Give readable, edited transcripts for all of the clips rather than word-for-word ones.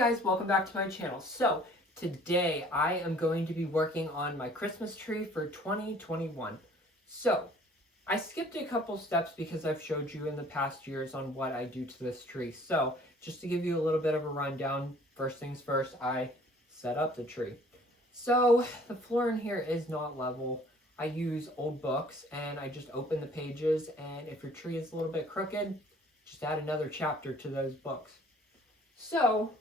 guys, welcome back to my channel. So today I am going to be working on my Christmas tree for 2021. So I skipped a couple steps because I've showed you in the past years on what I do to this tree. So just to give you a little bit of a rundown, first things first, I set up the tree. So the floor in here is not level. I use old books and I just open the pages, and if your tree is a little bit crooked, just add another chapter to those books. So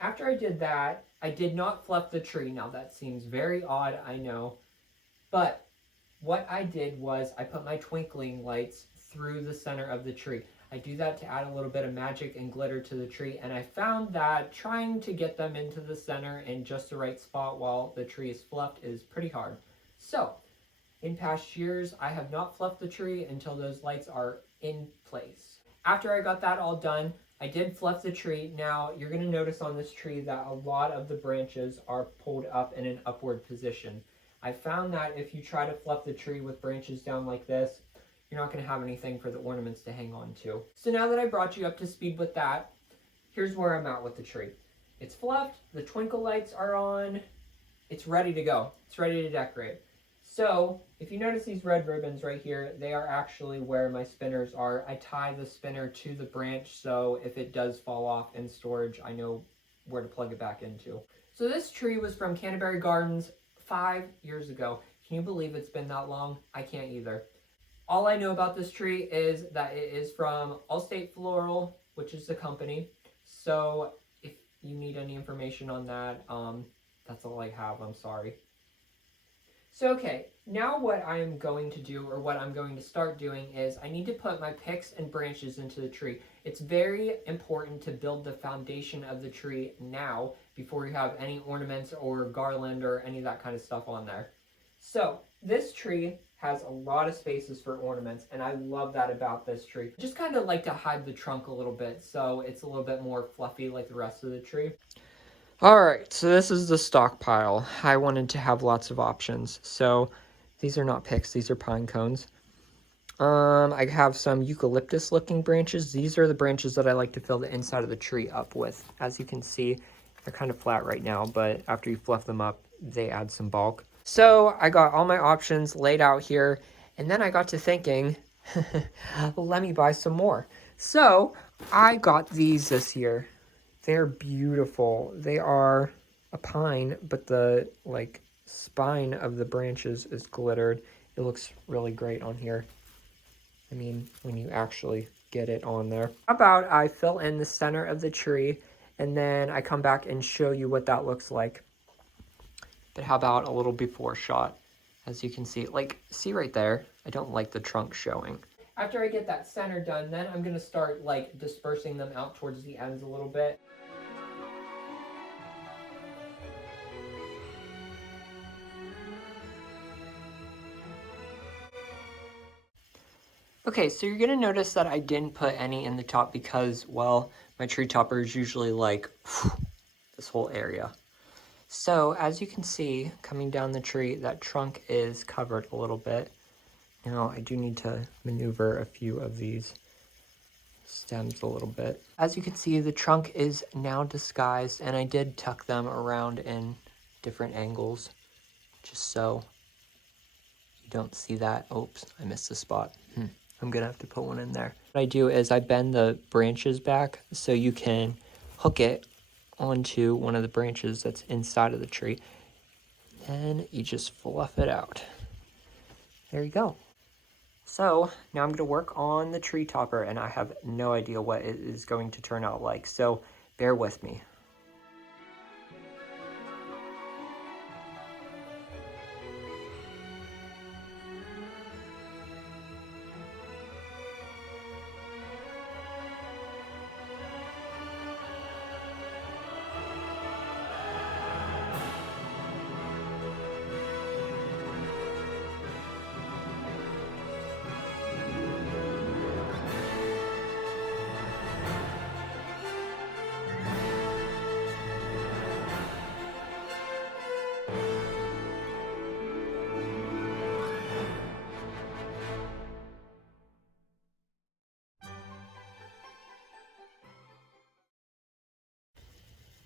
after I did that, I did not fluff the tree. Now that seems very odd, I know, but what I did was I put my twinkling lights through the center of the tree. I do that to add a little bit of magic and glitter to the tree, and I found that trying to get them into the center in just the right spot while the tree is fluffed is pretty hard. So in past years, I have not fluffed the tree until those lights are in place. After I got that all done, I did fluff the tree. Now, you're going to notice on this tree that a lot of the branches are pulled up in an upward position. I found that if you try to fluff the tree with branches down like this, you're not going to have anything for the ornaments to hang on to. So now that I brought you up to speed with that, here's where I'm at with the tree. It's fluffed, the twinkle lights are on, it's ready to go. It's ready to decorate. So, if you notice these red ribbons right here, they are actually where my spinners are. I tie the spinner to the branch, so if it does fall off in storage, I know where to plug it back into. So this tree was from Canterbury Gardens 5 years ago. Can you believe it's been that long? I can't either. All I know about this tree is that it is from Allstate Floral, which is the company. So if you need any information on that, that's all I have. I'm sorry. So okay, now what I am going to do, or what I'm going to start doing, is I need to put my picks and branches into the tree. It's very important to build the foundation of the tree now before you have any ornaments or garland or any of that kind of stuff on there. So this tree has a lot of spaces for ornaments, and I love that about this tree. I just kind of like to hide the trunk a little bit so it's a little bit more fluffy like the rest of the tree. Alright, so this is the stockpile. I wanted to have lots of options. So these are not picks, these are pine cones. I have some eucalyptus looking branches. These are the branches that I like to fill the inside of the tree up with. As you can see, they're kind of flat right now, but after you fluff them up, they add some bulk. So I got all my options laid out here, and then I got to thinking, let me buy some more. So I got these this year. They're beautiful. They are a pine, but the spine of the branches is glittered. It looks really great on here. I mean, when you actually get it on there. How about I fill in the center of the tree, and then I come back and show you what that looks like. But how about a little before shot? As you can see, see right there, I don't like the trunk showing. After I get that center done, then I'm going to start dispersing them out towards the ends a little bit. Okay, so you're going to notice that I didn't put any in the top because, well, my tree topper is usually this whole area. So as you can see, coming down the tree, that trunk is covered a little bit. Now I do need to maneuver a few of these stems a little bit. As you can see, the trunk is now disguised, and I did tuck them around in different angles just so you don't see that. Oops, I missed a spot. I'm gonna have to put one in there. What I do is I bend the branches back so you can hook it onto one of the branches that's inside of the tree, and you just fluff it out. There you go. So now I'm going to work on the tree topper, and I have no idea what it is going to turn out like, so bear with me.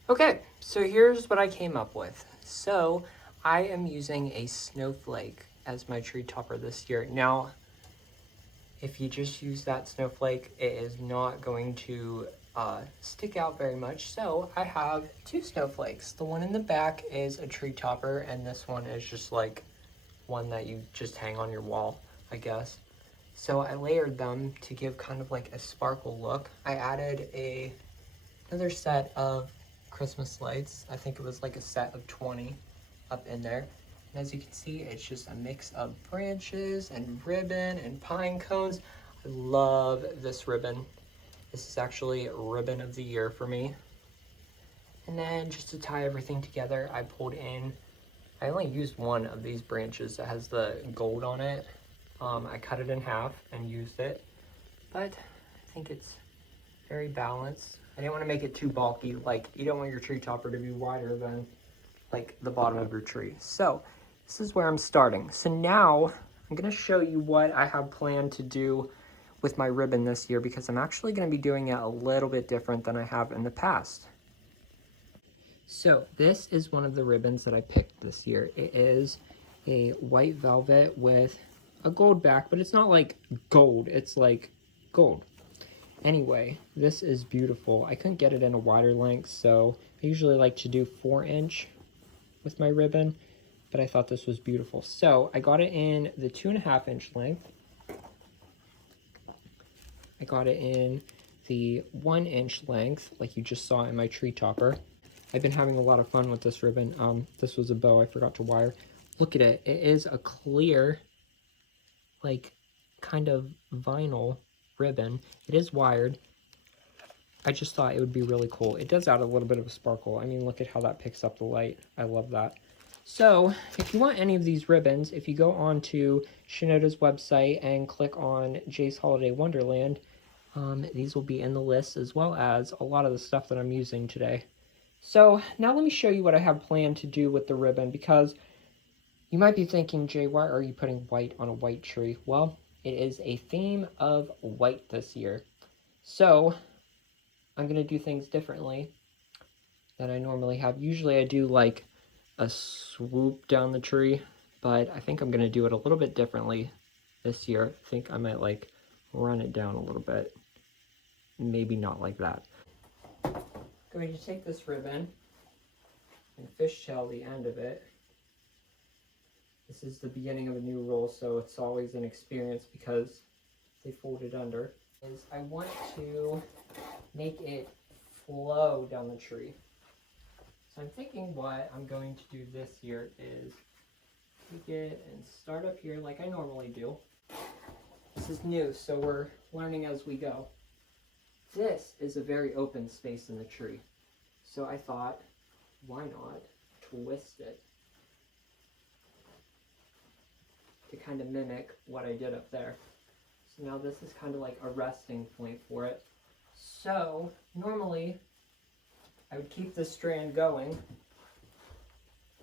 Okay, so here's what I came up with. So I am using a snowflake as my tree topper this year. Now, if you just use that snowflake, it is not going to stick out very much. So I have two snowflakes. The one in the back is a tree topper, and this one is just like one that you just hang on your wall, I guess. So I layered them to give kind of like a sparkle look. I added another set of Christmas lights. I think it was like a set of 20 up in there. And as you can see, it's just a mix of branches and ribbon and pine cones. I love this ribbon. This is actually ribbon of the year for me. And then just to tie everything together, I pulled in, I only used one of these branches that has the gold on it. I cut it in half and used it, but I think it's very balanced. I didn't want to make it too bulky. Like, you don't want your tree topper to be wider than like the bottom of your tree. So this is where I'm starting. So now I'm going to show you what I have planned to do with my ribbon this year, because I'm actually going to be doing it a little bit different than I have in the past. So this is one of the ribbons that I picked this year. It is a white velvet with a gold back, but it's not like gold, it's like gold. Anyway, this is beautiful. I couldn't get it in a wider length, so I usually like to do 4-inch with my ribbon, but I thought this was beautiful. So I got it in the 2.5-inch length. I got it in the 1-inch length, like you just saw in my tree topper. I've been having a lot of fun with this ribbon. This was a bow I forgot to wire. Look at it. It is a clear, like, kind of vinyl ribbon. It is wired. I just thought it would be really cool. It does add a little bit of a sparkle. I mean, look at how that picks up the light. I love that. So if you want any of these ribbons, if you go on to Shinoda's website and click on Jay's Holiday Wonderland, these will be in the list, as well as a lot of the stuff that I'm using today. So now let me show you what I have planned to do with the ribbon, because you might be thinking, Jay, why are you putting white on a white tree? Well, it is a theme of white this year. So I'm going to do things differently than I normally have. Usually I do like a swoop down the tree, but I think I'm going to do it a little bit differently this year. I think I might like run it down a little bit. Maybe not like that. I'm going to take this ribbon and fishtail the end of it. This is the beginning of a new roll, so it's always an experience because they fold it under. I want to make it flow down the tree. So I'm thinking what I'm going to do this year is take it and start up here like I normally do. This is new, so we're learning as we go. This is a very open space in the tree. So I thought, why not twist it to kind of mimic what I did up there. So now this is kind of like a resting point for it. So normally I would keep this strand going,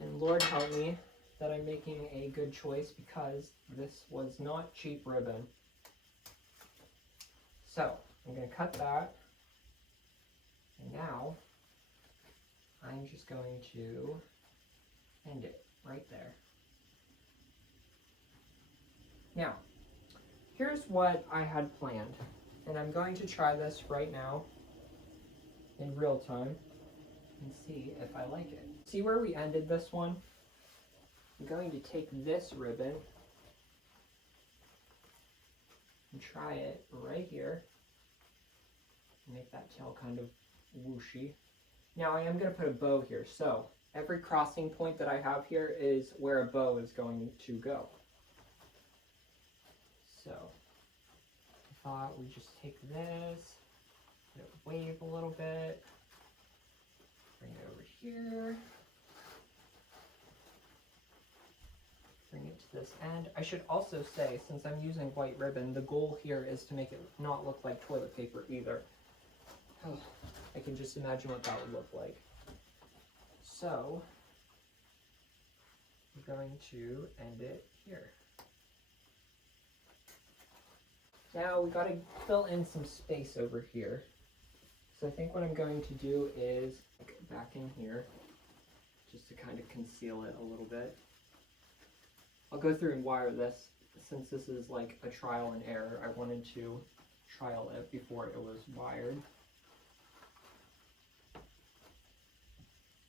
and Lord help me that I'm making a good choice, because this was not cheap ribbon. So I'm going to cut that, and now I'm just going to end it right there. Now, here's what I had planned, and I'm going to try this right now in real time and see if I like it. See where we ended this one? I'm going to take this ribbon and try it right here. Make that tail kind of whooshy. Now I am going to put a bow here, so every crossing point that I have here is where a bow is going to go. So I thought we'd just take this, let it wave a little bit, bring it over here, bring it to this end. I should also say, since I'm using white ribbon, the goal here is to make it not look like toilet paper either. Oh, I can just imagine what that would look like. So I'm going to end it here. Now we got to fill in some space over here. So I think what I'm going to do is back in here, just to kind of conceal it a little bit. I'll go through and wire this. Since this is like a trial and error, I wanted to trial it before it was wired.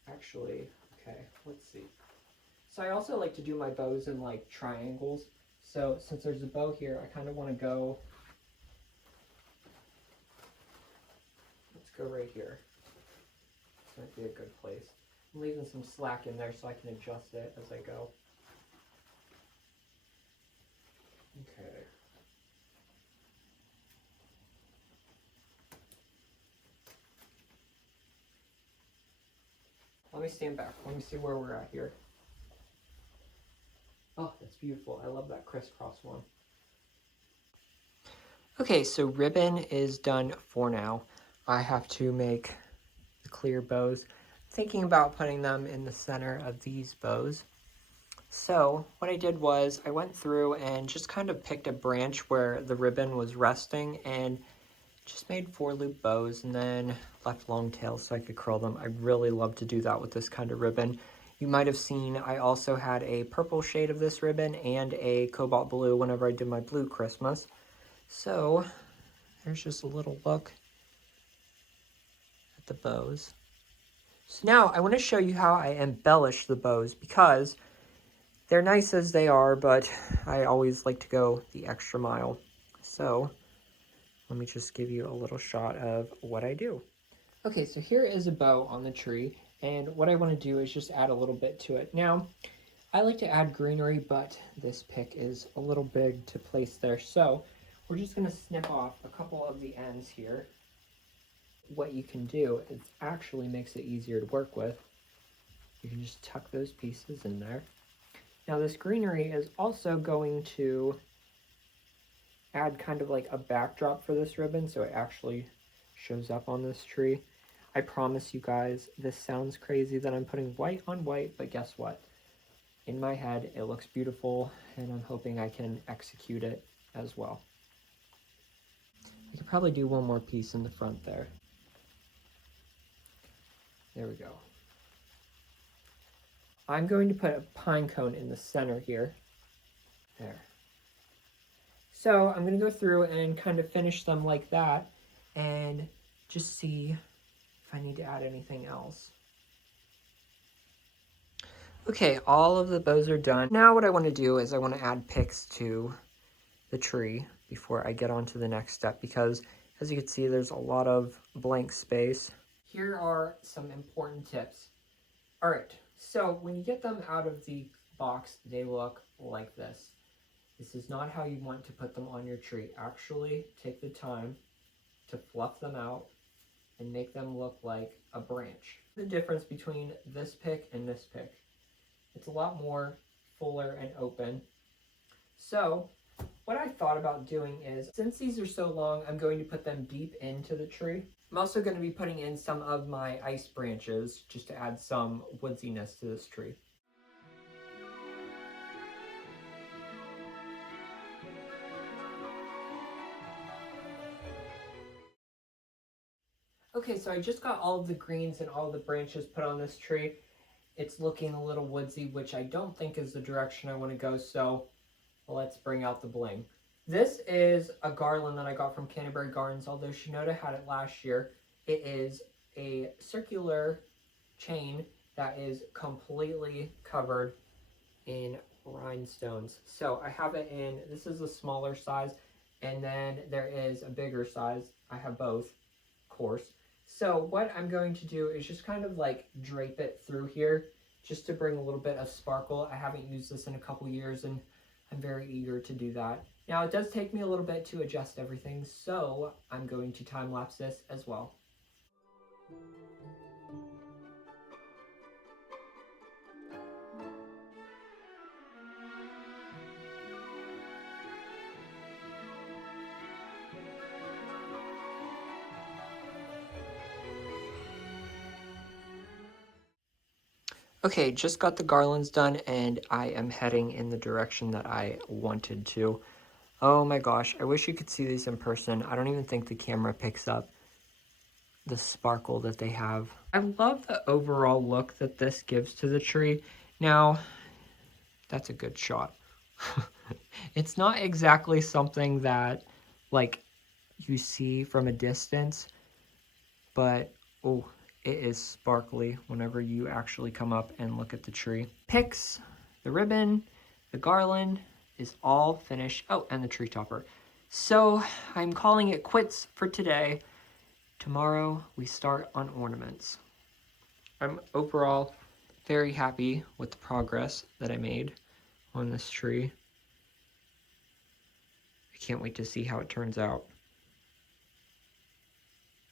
Actually, okay, let's see. So I also like to do my bows in like triangles. So since there's a bow here, I kind of want to go, let's go right here. This might be a good place. I'm leaving some slack in there so I can adjust it as I go. Okay. Let me stand back. Let me see where we're at here. Oh, that's beautiful. I love that crisscross one. Okay, so ribbon is done for now. I have to make the clear bows. Thinking about putting them in the center of these bows. So what I did was I went through and just kind of picked a branch where the ribbon was resting and just made 4-loop bows and then left long tails so I could curl them. I really love to do that with this kind of ribbon. You might have seen I also had a purple shade of this ribbon and a cobalt blue whenever I did my blue Christmas. So there's just a little look at the bows. So now I want to show you how I embellish the bows because they're nice as they are, but I always like to go the extra mile. So let me just give you a little shot of what I do. Okay, so here is a bow on the tree, and what I want to do is just add a little bit to it. Now, I like to add greenery, but this pick is a little big to place there, so we're just going to snip off a couple of the ends here. What you can do is actually makes it easier to work with. You can just tuck those pieces in there. Now this greenery is also going to add kind of like a backdrop for this ribbon so it actually shows up on this tree. I promise you guys, this sounds crazy that I'm putting white on white, but guess what? In my head, it looks beautiful, and I'm hoping I can execute it as well. I could probably do one more piece in the front there. There we go. I'm going to put a pine cone in the center here. There. So I'm going to go through and kind of finish them like that and just see if I need to add anything else. Okay, all of the bows are done. Now what I want to do is I want to add picks to the tree before I get on to the next step because as you can see there's a lot of blank space. Here are some important tips. Alright, so when you get them out of the box, they look like this. This is not how you want to put them on your tree. Actually, take the time to fluff them out and make them look like a branch. The difference between this pick and this pick. It's a lot more fuller and open. So, what I thought about doing is, since these are so long, I'm going to put them deep into the tree. I'm also going to be putting in some of my ice branches just to add some woodsiness to this tree. Okay, so I just got all of the greens and all of the branches put on this tree. It's looking a little woodsy, which I don't think is the direction I want to go, so let's bring out the bling. This is a garland that I got from Canterbury Gardens, although Shinoda had it last year. It is a circular chain that is completely covered in rhinestones. So I have it in, this is a smaller size, and then there is a bigger size. I have both, of course. So what I'm going to do is just kind of like drape it through here just to bring a little bit of sparkle. I haven't used this in a couple years and I'm very eager to do that. Now it does take me a little bit to adjust everything, so I'm going to time lapse this as well. Okay, just got the garlands done and I am heading in the direction that I wanted to. Oh my gosh, I wish you could see these in person. I don't even think the camera picks up the sparkle that they have. I love the overall look that this gives to the tree. Now, that's a good shot. It's not exactly something that, like, you see from a distance, but, oh, it is sparkly whenever you actually come up and look at the tree. Picks, the ribbon, the garland is all finished. Oh, and the tree topper. So I'm calling it quits for today. Tomorrow we start on ornaments. I'm overall very happy with the progress that I made on this tree. I can't wait to see how it turns out.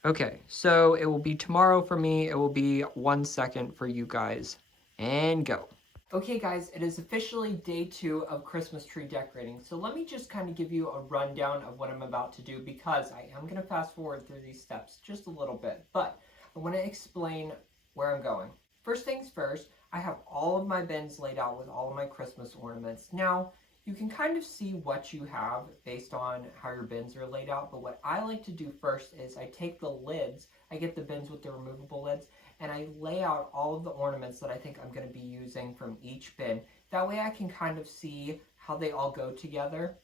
Okay, so it will be tomorrow for me. It will be 1 second for you guys. And go. Okay guys, it is officially day 2 of Christmas tree decorating. So let me just kind of give you a rundown of what I'm about to do, because I am going to fast forward through these steps just a little bit. But I want to explain where I'm going. First things first, I have all of my bins laid out with all of my Christmas ornaments. Now, you can kind of see what you have based on how your bins are laid out, but what I like to do first is I take the lids, I get the bins with the removable lids, and I lay out all of the ornaments that I think I'm going to be using from each bin. That way I can kind of see how they all go together.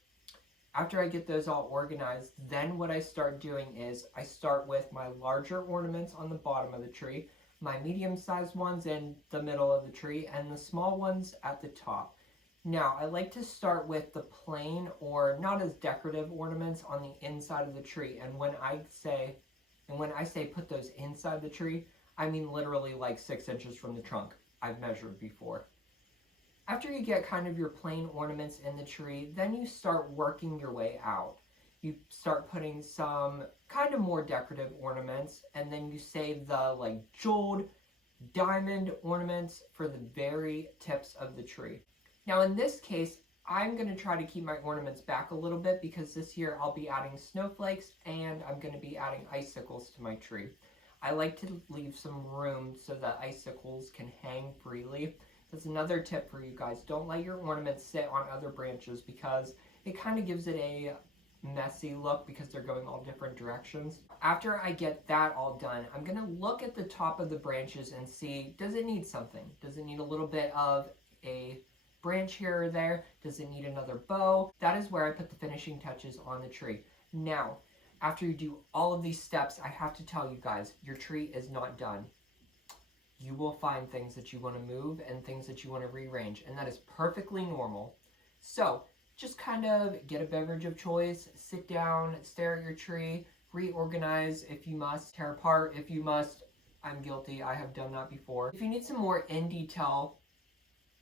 After I get those all organized, then what I start doing is I start with my larger ornaments on the bottom of the tree, my medium-sized ones in the middle of the tree, and the small ones at the top. Now, I like to start with the plain or not as decorative ornaments on the inside of the tree. And when I say put those inside the tree, I mean literally like 6 inches from the trunk. I've measured before. After you get kind of your plain ornaments in the tree, then you start working your way out. You start putting some kind of more decorative ornaments, and then you save the like jeweled diamond ornaments for the very tips of the tree. Now in this case, I'm going to try to keep my ornaments back a little bit, because this year I'll be adding snowflakes and I'm going to be adding icicles to my tree. I like to leave some room so that icicles can hang freely. That's another tip for you guys. Don't let your ornaments sit on other branches, because it kind of gives it a messy look because they're going all different directions. After I get that all done, I'm going to look at the top of the branches and see, does it need something? Does it need a little bit of a branch here or there? Does it need another bow? That is where I put the finishing touches on the tree. Now, after you do all of these steps, I have to tell you guys, your tree is not done. You will find things that you want to move and things that you want to rearrange, and that is perfectly normal. So just kind of get a beverage of choice, sit down, stare at your tree, reorganize if you must, tear apart if you must. I'm guilty, I have done that before. If you need some more in detail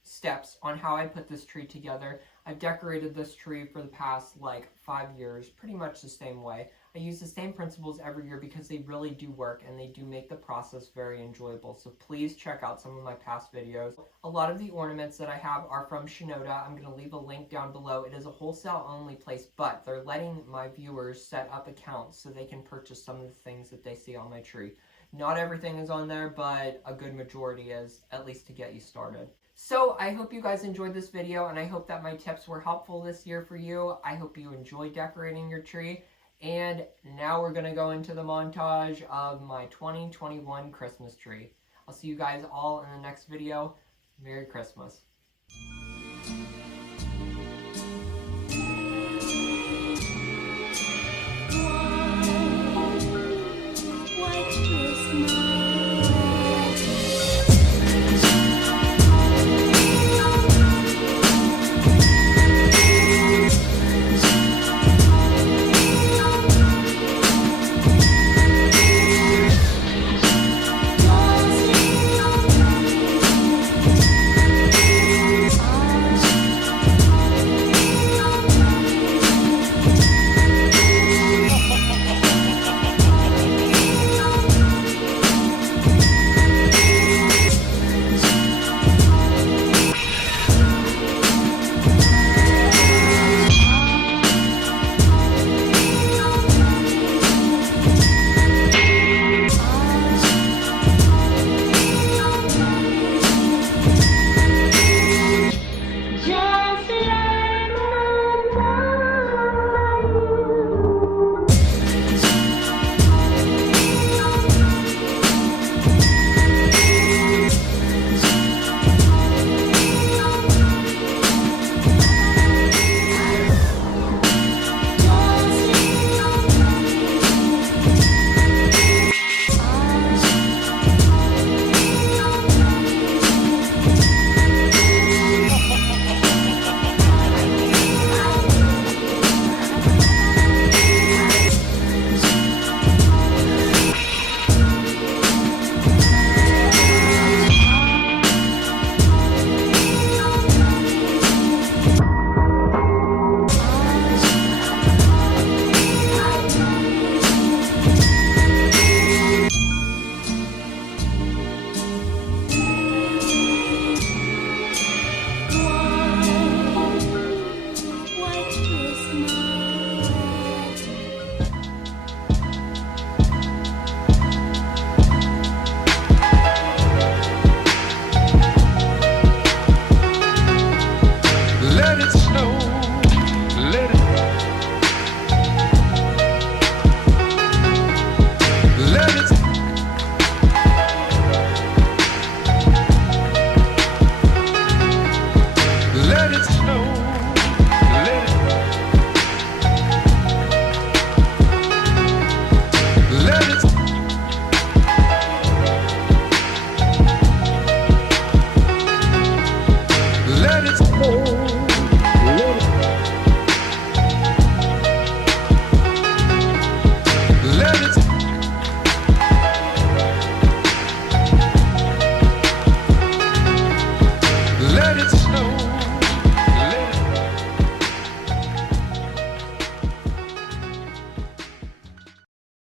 steps on how I put this tree together, I've decorated this tree for the past like 5 years pretty much the same way. I use the same principles every year because they really do work and they do make the process very enjoyable. So please check out some of my past videos. A lot of the ornaments that I have are from Shinoda. I'm going to leave a link down below. It is a wholesale only place, but they're letting my viewers set up accounts so they can purchase some of the things that they see on my tree. Not everything is on there, but a good majority is, at least to get you started. So I hope you guys enjoyed this video, and I hope that my tips were helpful this year for you. I hope you enjoy decorating your tree. And now we're going to go into the montage of my 2021 Christmas tree. I'll see you guys all in the next video. Merry Christmas.